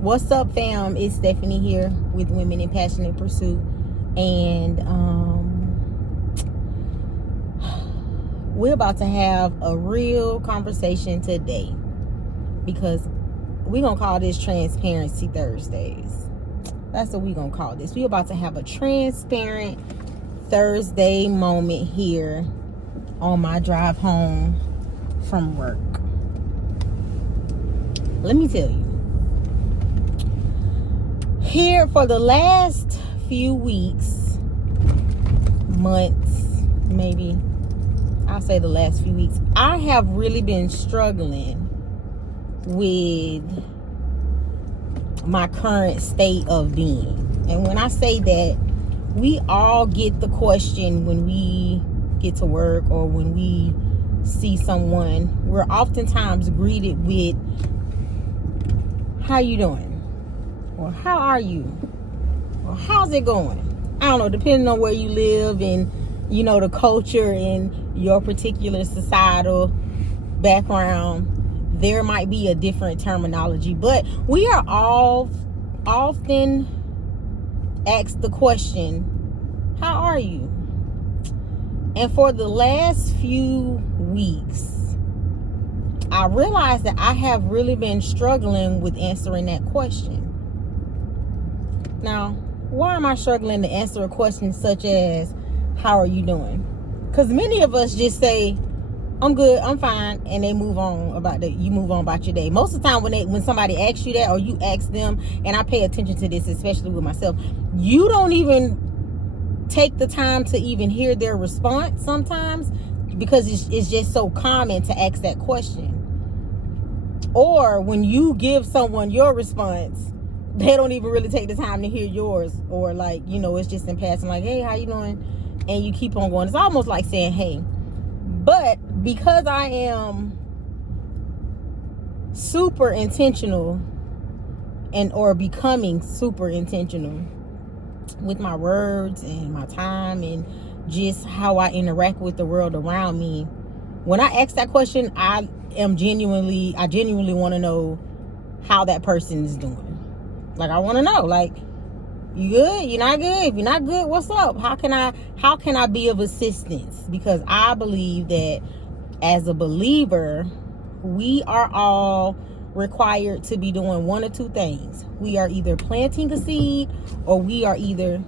What's up, fam? It's Stephanie here with Women in Passionate Pursuit, and we're about to have a real conversation today because we're gonna call this Transparency Thursdays. That's what we're gonna call this. We're about to have a transparent Thursday moment here on my drive home from work. Let me tell you, here for the last few weeks, months, maybe, I'll say the last few weeks, I have really been struggling with my current state of being. And when I say that, we all get the question when we get to work or when we see someone. We're oftentimes greeted with, "How you doing?" Or "How are you?" Or "How's it going?" I don't know, depending on where you live and, you know, the culture and your particular societal background, there might be a different terminology. But we are all often asked the question, "How are you?" And for the last few weeks, I realized that I have really been struggling with answering that question. Now, why am I struggling to answer a question such as, "How are you doing?" Because many of us just say, "I'm good, I'm fine," and they move on about that. You move on about your day. Most of the time when somebody asks you that, or you ask them, and I pay attention to this, especially with myself, you don't even take the time to even hear their response sometimes, because it's just so common to ask that question. Or when you give someone your response, they don't even really take the time to hear yours, or like, you know, it's just in passing, like, "Hey, how you doing?" And you keep on going. It's almost like saying, "Hey." But because I am super intentional or becoming super intentional with my words and my time and just how I interact with the world around me, when I ask that question, I genuinely want to know how that person is doing. Like, I want to know, like, you good? You're not good? If you're not good, what's up? How can I be of assistance? Because I believe that as a believer, we are all required to be doing one or two things. We are either planting a seed or we are either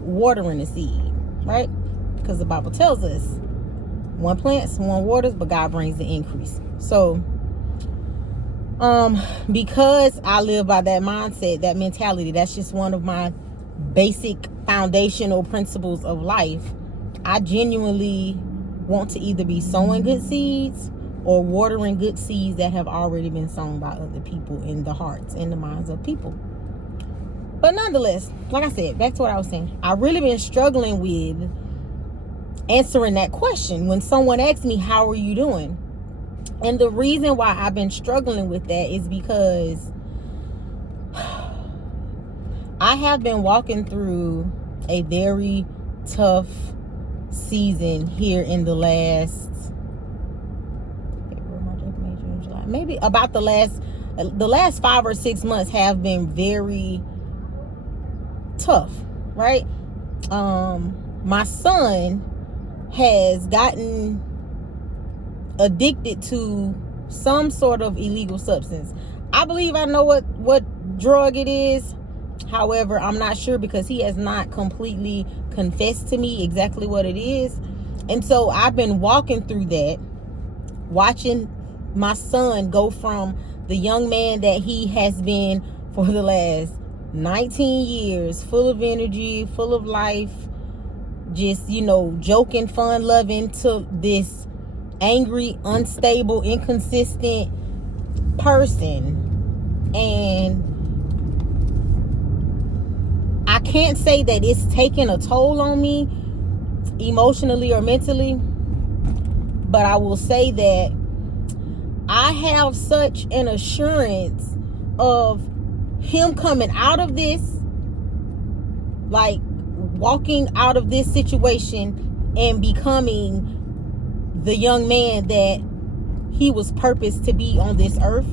watering a seed, right? Because the Bible tells us one plants, one waters, but God brings the increase. So, because I live by that mindset, that mentality, that's just one of my basic foundational principles of life. I genuinely want to either be sowing good seeds or watering good seeds that have already been sown by other people in the hearts and the minds of people. But nonetheless, like I said, back to what I was saying, I've really been struggling with answering that question when someone asks me, "How are you doing?" And the reason why I've been struggling with that is because I have been walking through a very tough season here in the last, maybe about the last 5 or 6 months have been very tough, right? My son has gotten addicted to some sort of illegal substance. I believe I know what drug it is. However, I'm not sure because he has not completely confessed to me exactly what it is. And so I've been walking through that, watching my son go from the young man that he has been for the last 19 years, full of energy, full of life, just, you know, joking, fun loving, to this angry, unstable, inconsistent person. And I can't say that it's taken a toll on me emotionally or mentally, but I will say that I have such an assurance of him coming out of this, like walking out of this situation and becoming the young man that he was purposed to be on this earth.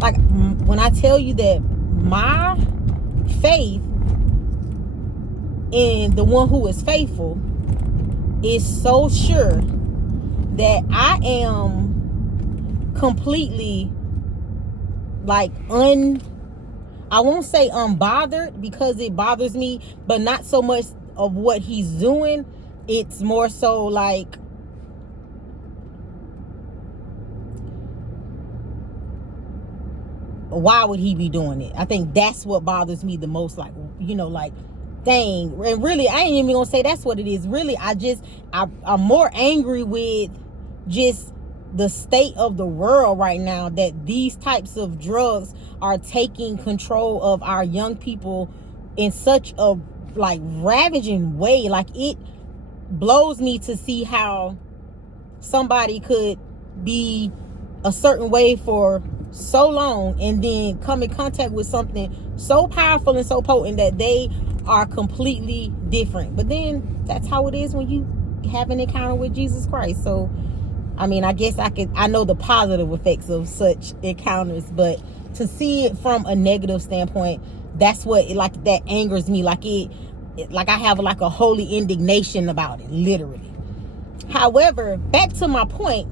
Like, when I tell you that my faith in the one who is faithful is so sure that I am completely like I won't say unbothered, because it bothers me, but not so much of what he's doing. It's more so like, why would he be doing it? I think that's what bothers me the most. Like, like, dang. And really, I ain't even gonna say that's what it is. Really, I'm more angry with just the state of the world right now, that these types of drugs are taking control of our young people in such a like ravaging way. Like, it blows me to see how somebody could be a certain way for so long and then come in contact with something so powerful and so potent that they are completely different. But then that's how it is when you have an encounter with Jesus Christ. So I mean, I guess I know the positive effects of such encounters, but to see it from a negative standpoint, that's what that angers me. Like I have like a holy indignation about it, literally. However, back to my point,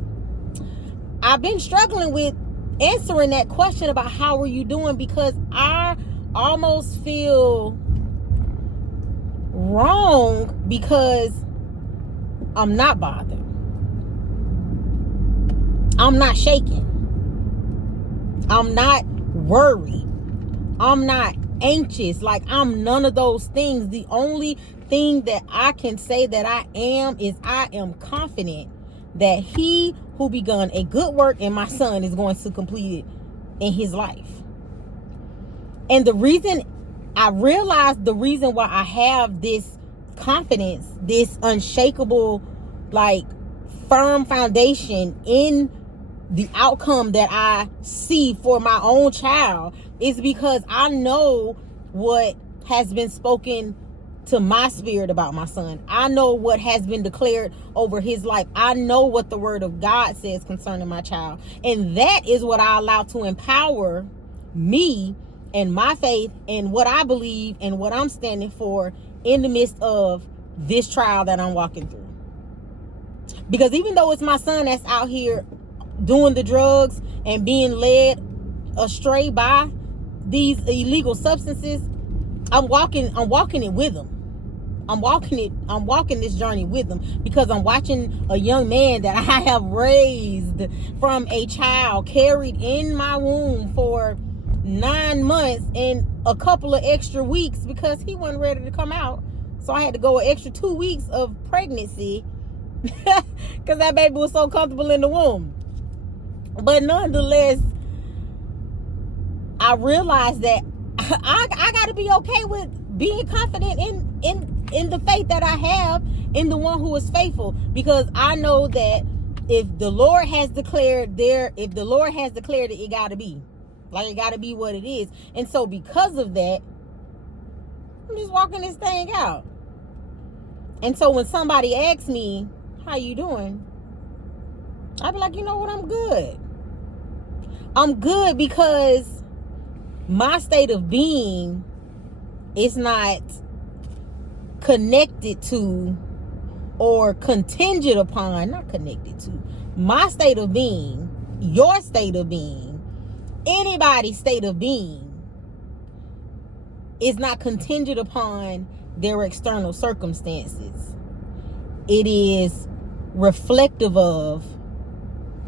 I've been struggling with answering that question about how are you doing, because I almost feel wrong because I'm not bothered. I'm not shaken. I'm not worried. I'm not anxious. Like, I'm none of those things. The only thing that I can say that I am is I am confident that he who begun a good work in my son is going to complete it in his life. And the reason I realized, the reason why I have this confidence, this unshakable, like, firm foundation in the outcome that I see for my own child, is because I know what has been spoken to my spirit about my son. I know what has been declared over his life. I know what the word of God says concerning my child. And that is what I allow to empower me and my faith and what I believe and what I'm standing for in the midst of this trial that I'm walking through. Because even though it's my son that's out here doing the drugs and being led astray by these illegal substances, I'm walking it with him. I'm walking this journey with him, because I'm watching a young man that I have raised from a child, carried in my womb for 9 months and a couple of extra weeks because he wasn't ready to come out. So I had to go an extra 2 weeks of pregnancy because that baby was so comfortable in the womb. But nonetheless, I realized that I got to be okay with being confident in the faith that I have in the one who is faithful, because I know that if the Lord has declared it, it got to be. Like, it got to be what it is. And so because of that, I'm just walking this thing out. And so when somebody asks me, how you doing? I'd be like, you know what? I'm good. I'm good because my state of being is not connected to or contingent upon, not connected to, my state of being, your state of being, anybody's state of being is not contingent upon their external circumstances. It is reflective of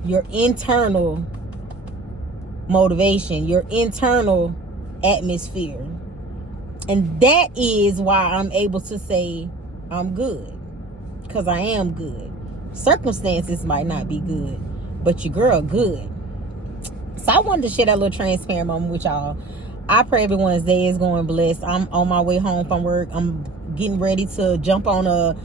your internal motivation, your internal atmosphere. And that is why I'm able to say I'm good, because I am good. Circumstances might not be good, but your girl good. So I wanted to share that little transparent moment with y'all. I pray everyone's day is going blessed. I'm on my way home from work. I'm getting ready to jump on a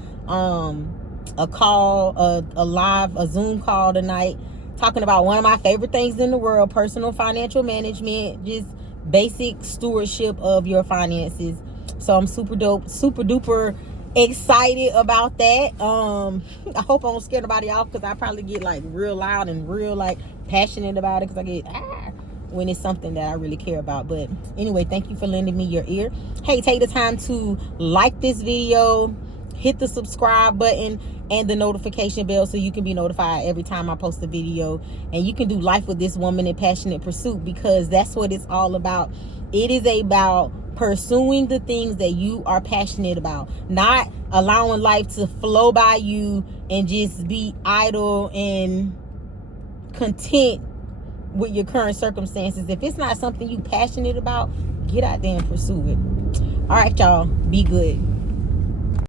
Zoom call tonight, talking about one of my favorite things in the world, personal financial management, just basic stewardship of your finances. So I'm super duper excited about that. I hope I don't scare nobody off, because I probably get like real loud and real like passionate about it, because I get when it's something that I really care about. But anyway, thank you for lending me your ear. Hey, take the time to like this video, hit the subscribe button and the notification bell so you can be notified every time I post a video. And you can do life with this woman in passionate pursuit, because that's what it's all about. It is about pursuing the things that you are passionate about, not allowing life to flow by you and just be idle and content with your current circumstances. If it's not something you passionate about, get out there and pursue it. All right, y'all, be good.